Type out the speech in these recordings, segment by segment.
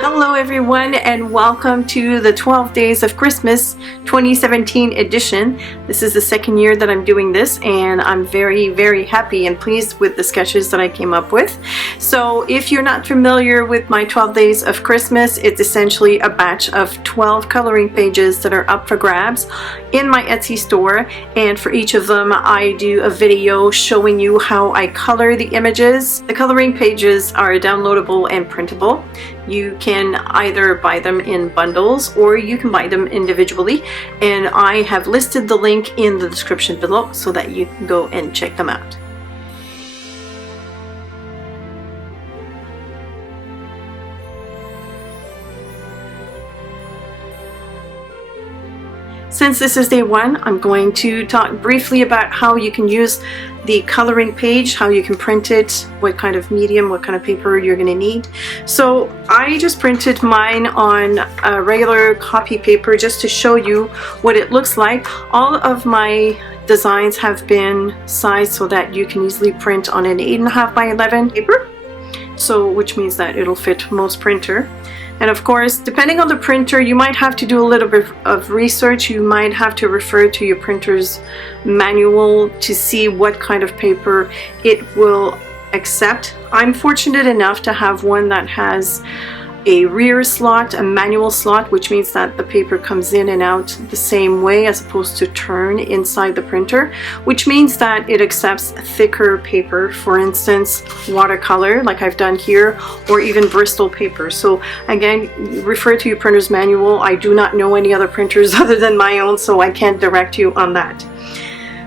Hello everyone, and welcome to the 12 Days of Christmas 2017 edition. This is the second year that I'm doing this, and I'm very happy and pleased with the sketches that I came up with. So if you're not familiar with my 12 Days of Christmas, it's essentially a batch of 12 coloring pages that are up for grabs in my Etsy store, and for each of them I do a video showing you how I color the images. The coloring pages are downloadable and printable. You can either buy them in bundles or you can buy them individually, and I have listed the link in the description below so that you can go and check them out. Since this is day one, I'm going to talk briefly about how you can use the coloring page, how you can print it, what kind of medium, what kind of paper you're going to need. So I just printed mine on a regular copy paper just to show you what it looks like. All of my designs have been sized so that you can easily print on an 8.5 by 11 paper, so which means that it'll fit most printer. And of course, depending on the printer, you might have to do a little bit of research. You might have to refer to your printer's manual to see what kind of paper it will accept. I'm fortunate enough to have one that has a rear slot, a manual slot, which means that the paper comes in and out the same way as opposed to turn inside the printer, which means that it accepts thicker paper, for instance watercolor like I've done here, or even Bristol paper. So again, refer to your printer's manual. I do not know any other printers other than my own, so I can't direct you on that.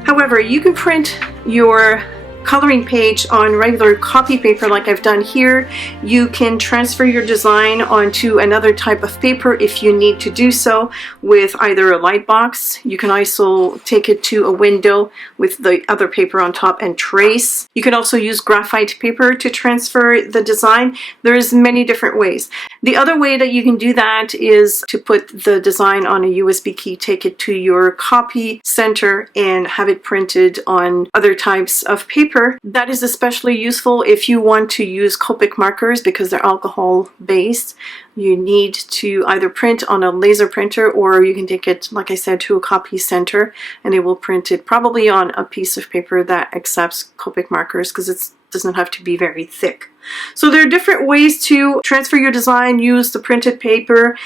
However, you can print your coloring page on regular copy paper like I've done here. You can transfer your design onto another type of paper if you need to do so with either a light box. You can also take it to a window with the other paper on top and trace. You can also use graphite paper to transfer the design. There's many different ways. The other way that you can do that is to put the design on a USB key, take it to your copy center and have it printed on other types of paper. That is especially useful if you want to use copic markers because they're alcohol based. You need to either print on a laser printer, or you can take it, like I said, to a copy center and it will print it probably on a piece of paper that accepts copic markers because it doesn't have to be very thick. So there are different ways to transfer your design, use the printed paper.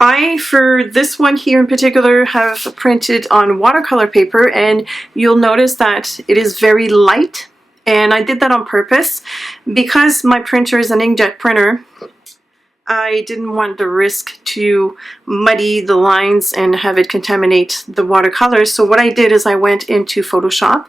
I, for this one here in particular, have printed on watercolor paper, and you'll notice that it is very light. And I did that on purpose because my printer is an inkjet printer. I didn't want the risk to muddy the lines and have it contaminate the watercolors. So what I did is I went into Photoshop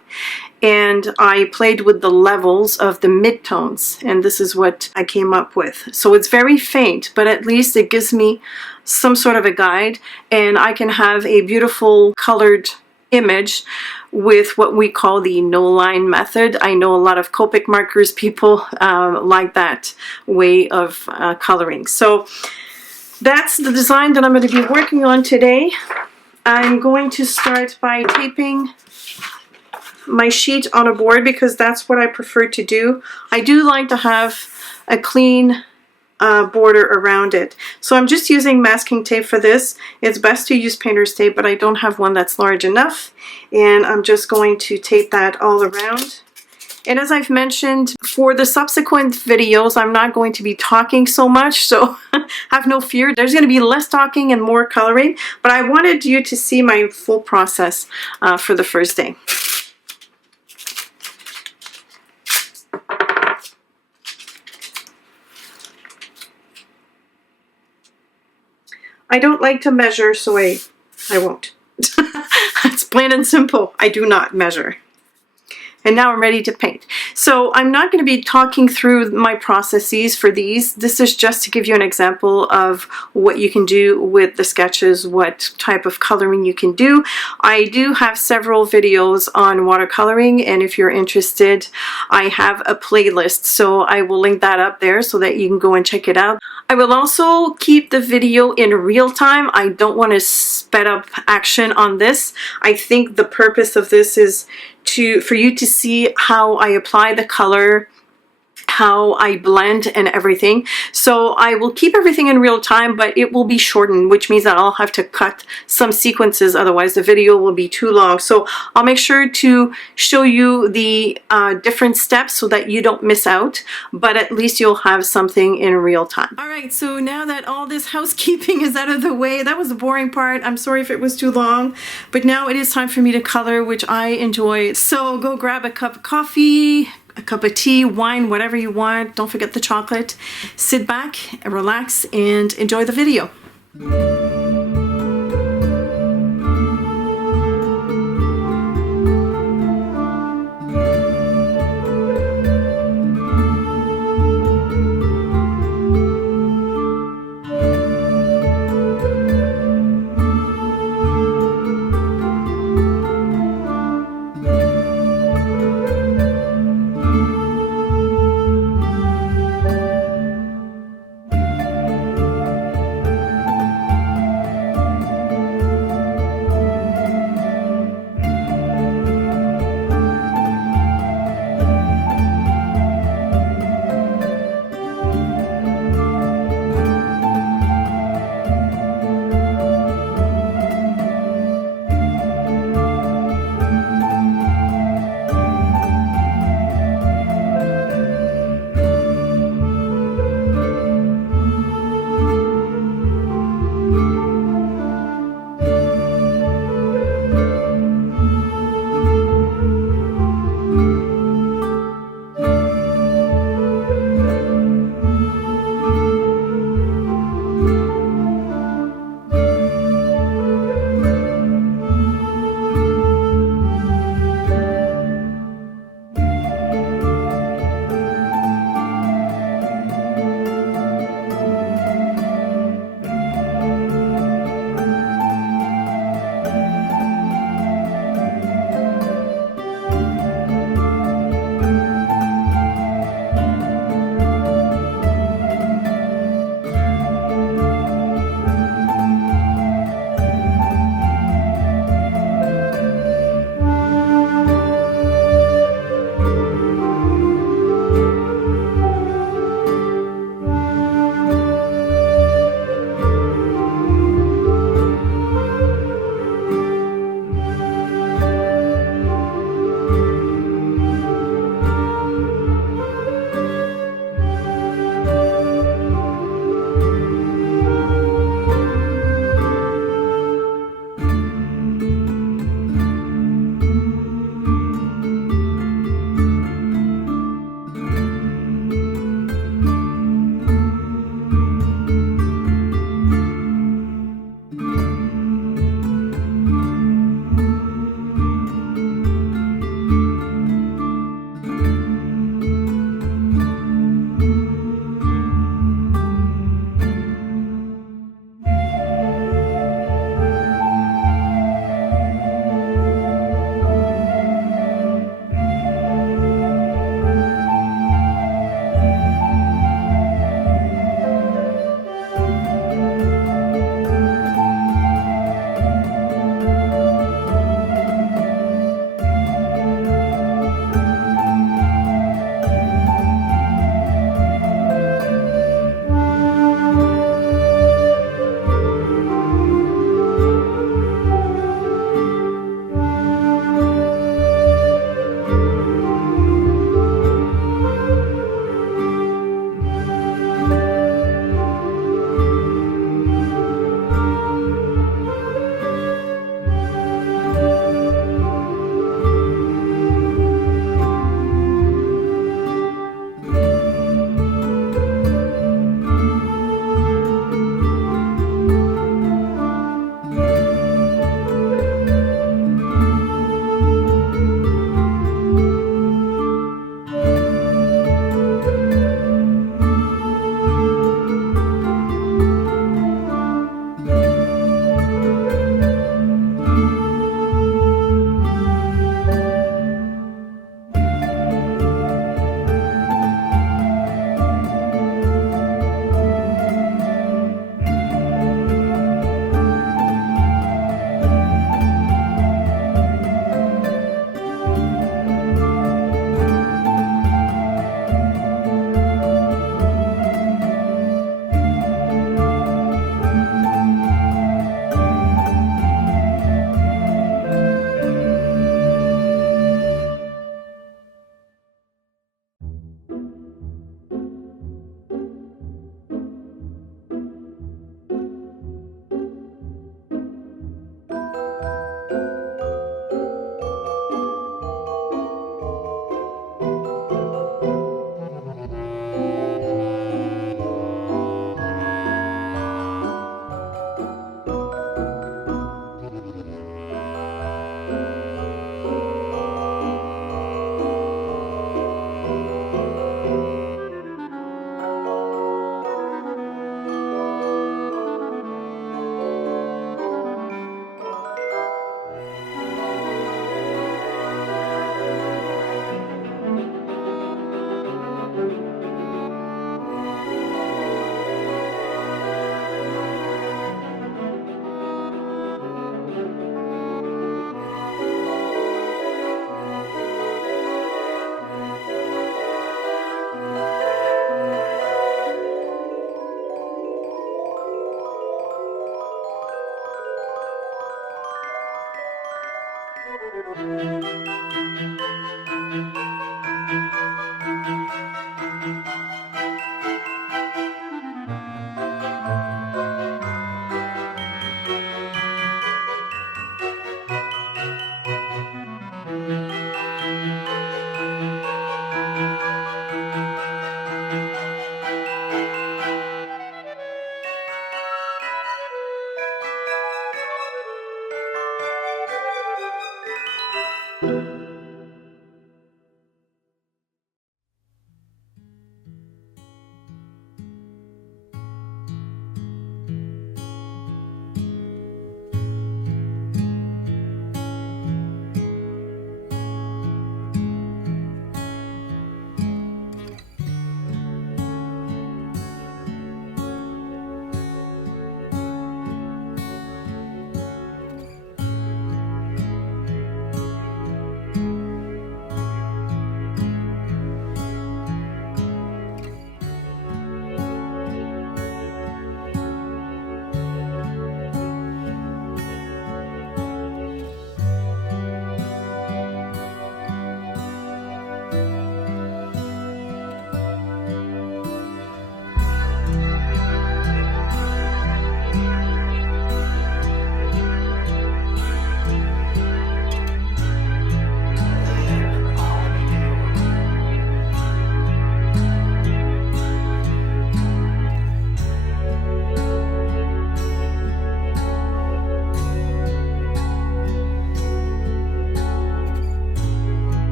and I played with the levels of the midtones, and this is what I came up with. So it's very faint, but at least it gives me some sort of a guide, and I can have a beautiful colored image with what we call the no line method. I know a lot of copic markers people like that way of coloring. So that's the design that I'm going to be working on today. I'm going to start by taping my sheet on a board because that's what I prefer to do. I do like to have a clean border around it. So I'm just using masking tape for this. It's best to use painter's tape, but I don't have one that's large enough, and I'm just going to tape that all around. And as I've mentioned, for the subsequent videos, I'm not going to be talking so much, so have no fear. There's going to be less talking and more coloring, but I wanted you to see my full process for the first day. I don't like to measure, so I won't. It's plain and simple. I do not measure. And now I'm ready to paint. So I'm not going to be talking through my processes for these. This is just to give you an example of what you can do with the sketches, what type of coloring you can do. I do have several videos on watercoloring, and if you're interested, I have a playlist, so I will link that up there so that you can go and check it out. I will also keep the video in real time. I don't want to sped up action on this. I think the purpose of this is for you to see how I apply the color how I blend and everything. So I will keep everything in real time, but it will be shortened, which means that I'll have to cut some sequences, otherwise the video will be too long. So I'll make sure to show you the different steps so that you don't miss out, but at least you'll have something in real time. All right, so now that all this housekeeping is out of the way, that was the boring part. I'm sorry if it was too long, but now it is time for me to color, which I enjoy. So go grab a cup of coffee, a cup of tea, wine, whatever you want. Don't forget the chocolate. Sit back, relax, and enjoy the video.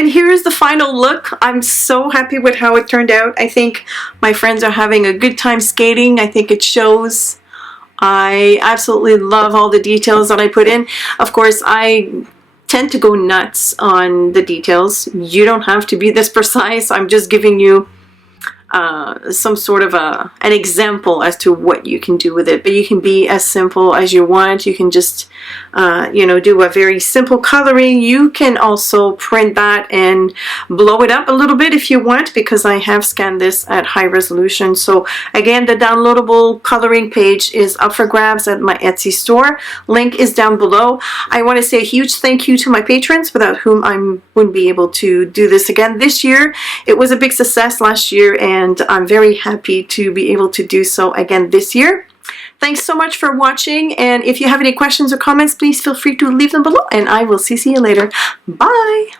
And here's the final look. I'm so happy with how it turned out. I think my friends are having a good time skating. I think it shows. I absolutely love all the details that I put in. Of course, I tend to go nuts on the details. You don't have to be this precise. I'm just giving you some sort of an example as to what you can do with it, but you can be as simple as you want. You can just you know, do a very simple coloring. You can also print that and blow it up a little bit if you want, because I have scanned this at high resolution. So again, the downloadable coloring page is up for grabs at my Etsy store. Link is down below. I want to say a huge thank you to my patrons, without whom I wouldn't be able to do this again this year. It was a big success last year, and I'm very happy to be able to do so again this year. Thanks so much for watching, and if you have any questions or comments, please feel free to leave them below, and I will see you later. Bye!